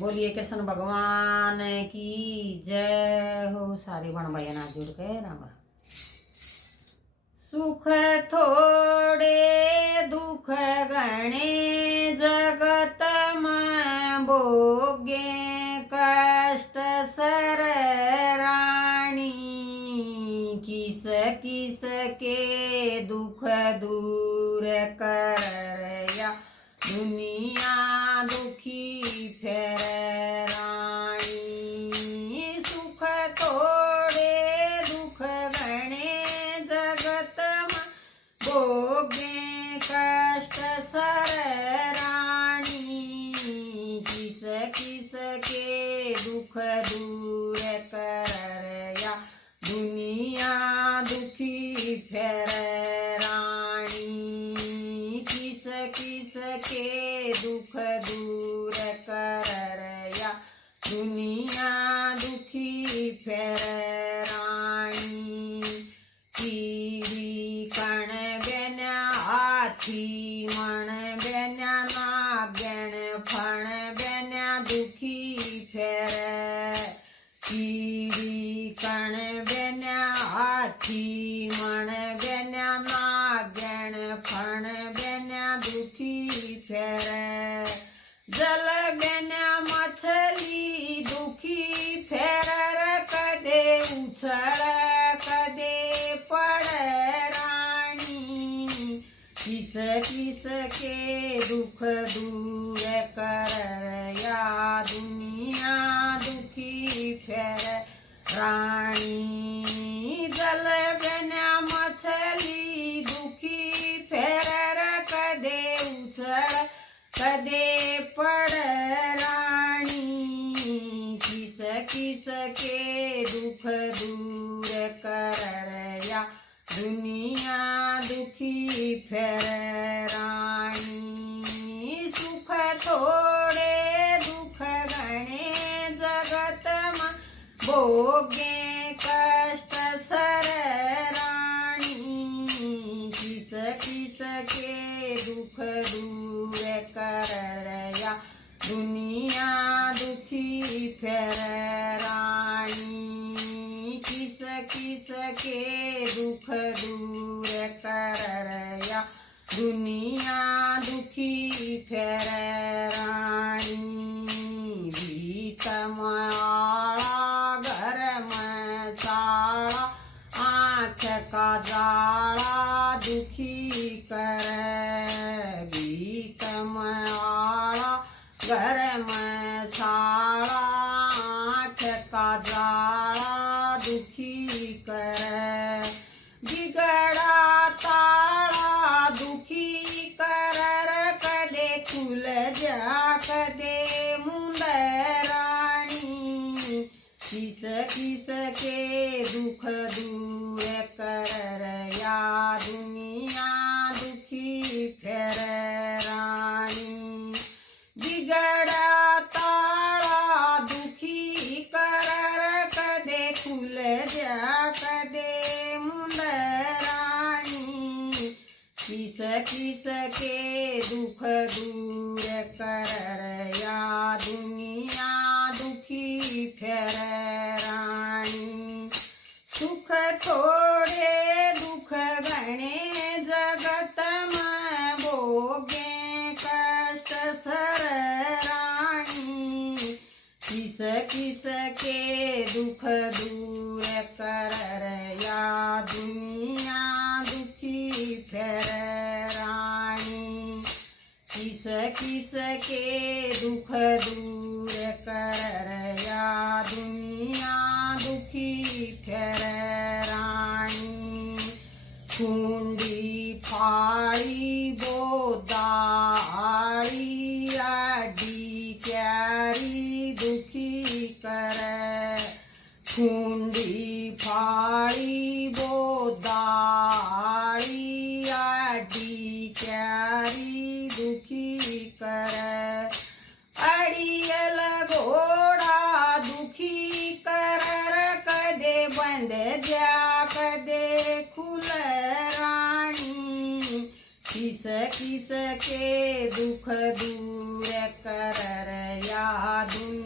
बोलिए कृष्ण भगवान की जय हो। सारे बण भैया जुड़ के राम राम। सुख थोड़े दुख गणे जगत में भोगे कष्ट सर रानी किस किस के दुख दूर करया दुनिया दुखी फेर रानी सुख थोड़े दुख गणे जगत में भोगे कष्ट सर रानी किस किस के दुख दूर करया दुनिया दुखी फेर रानी किस किस के दुख दूर करया दुनिया दुखी फेर रानी कीड़ी कण बेन्या हाथी मण बेन्या नागण फण बेन्या दुखी फेर कीड़ी कण बेन्या हाथी मण बेन्या नागण फण बेन्या दुखी फेर जल बेन्या मछली दुखी फेर कदे उछळ कदे पड़ रानी किस किस के दुख दूर करया दुनिया दुखी फेर रानी जल बेन्या मछली दुखी फेर कदे उछळ कदे पड़ रानी किस किस के दुख दूर करया दुनिया दुखी फेर रानी सुख थोड़े दुख गणे जगत में भोगे कष्ट सर रानी किस किस के दुख दूर करया दुनिया दुखी फेर रानी किस किस के दुख दूर करया दुनिया दुखी फेर रानी भीत माला घर में साड़ा आँख का जाला दुखी कर भीत माला घर में साड़ा आँख का जाला दुखी कर बिगड़ा ताला दुखी कर कदे खुल जा कदे मुंद रानी किस किस के दुख दूर करया दुनिया दुखी फेर रानी बिगड़ा ताला दुखी कर कदे खुल जा कदे मुंद रानी किस किस के दुख दूर करया दुनिया दुखी फेर रानी सुख थोड़े दुख गणे जगत में भोगे कष्ट सर रानी किस किस के दुख दूर करया दुनिया दुखी फेर रानी किस किस के दुख दूर करया दुनिया दुखी फेर रानी कुंडी फाड़ी बोदाड़ी आडी क्यारी दुखी कर कुंडी फाड़ी बोदाड़ी आडी क्यारी दुखी कर अड़ियल घोड़ा दुखी कर कदे बंद जा कदे खुल रानी किस किस के दुख दूर कर या दुनिया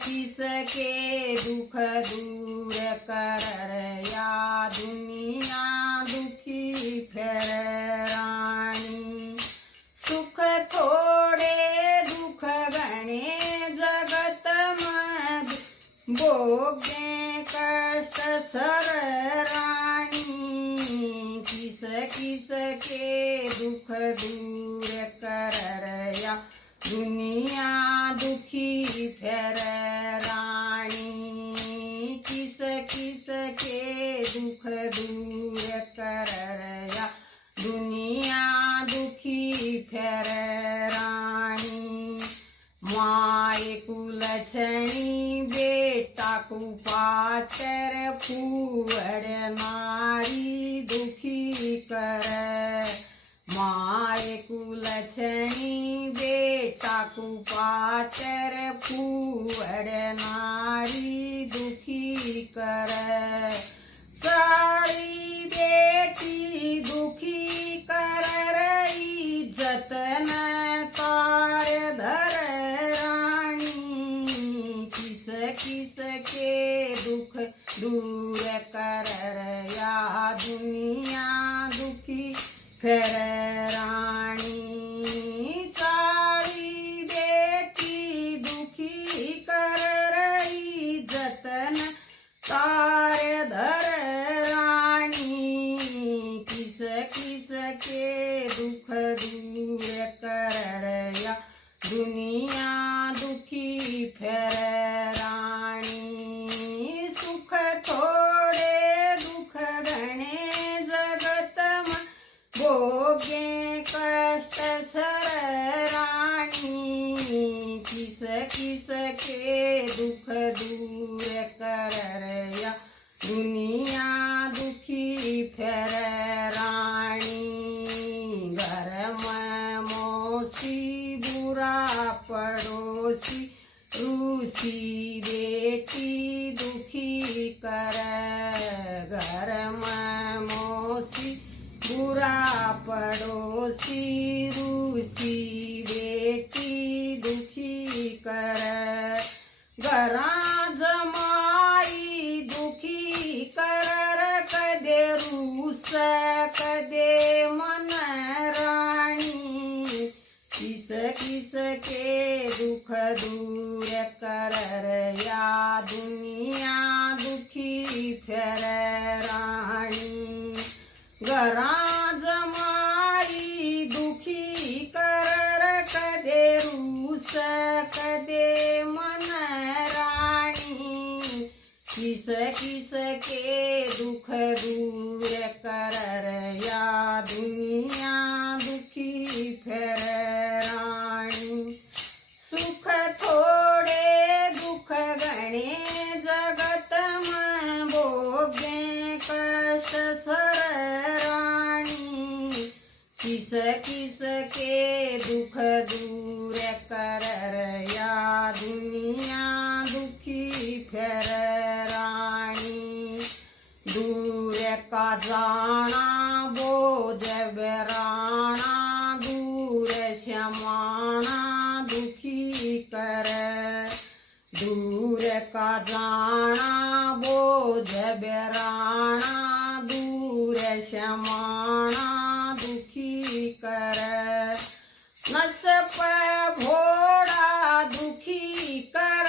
किसके दुख दूर कर या दुनिया दुखी फिर रानी। सुख थोड़े दुख घने जगत में भोगे कष्ट सर रानी। किस किस के दुख दूर कर या दुनिया दुखी फिर रानी। किस किस के दुख दूर कर या दुनिया दुखी फिर रानी। माए कुलछणी बेटा कुपाचर फूअर नारी दुखी कर। माए कुलछणी बेटा कुपाचर फूअर नारी दुखी कर। साड़ी बेटी दुखी कर रही जतन तार धर रानी। किस किस के दुख दूर कर या दुनिया दुखी फिर रानी। सारी बेटी दुखी कर रही जतन तार धर रानी। किस किस के दुख दूर कर या दुनिया दुखी फिर रानी। सुख थोड़े दुख घने जगत में भोगे कष्ट सर रानी। किस किस के दुख दूर कर या दुनिया दुखी फिर रानी। घर में मौसी बुरा पड़ोसी रूसी बेटी दुखी कर। घर में मौसी बुरा पड़ोसी रूसी बेटी दुखी कर। घरा जमाई दुखी कर कदे रूस कदे मन रानी। किस किस के दुख दूर कर या दुनिया दुखी फिर रानी। घरा जमाई दुखी कर कदे रूस कदे मन रानी। किस किस के दुख दूर कर या दुनिया दुखी फिर रानी। सुख थोड़े दुख घने जगत में भोगे कष्ट सर रानी। किस किस के दुख दूर कर या दुनिया दुखी फिर रानी। दूर का जाना बोझ बेराना दूर श्यमाना दुखी कर। दूर का जाना बोझ बेराना दूर श्यमाना दुखी कर। नस पे भोड़ा दुखी कर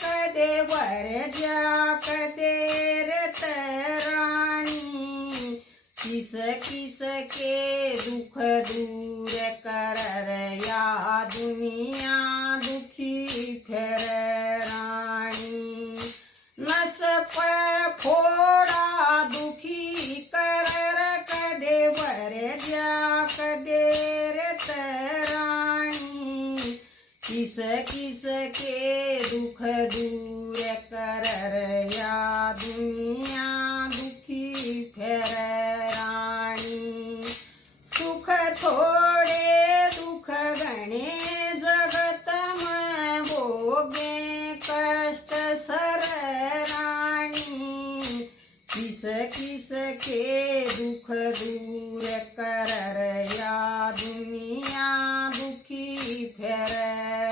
कदे वर जा कदे रत रानी। किस किस के दुख दूर कर या दुनिया दुखी फिर रानी। नस पे फोड़ा दुखी कर कदे वर जा कदे रत रानी। किस किस के दुख दूर कर या दुनिया दुखी फिर रानी। सुख थोड़े दुख घने जगत में भोगे कष्ट सर रानी। किस किस के दुख दूर कर या दुनिया दुखी फिर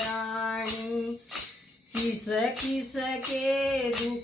रानी। किस सखी सके दुख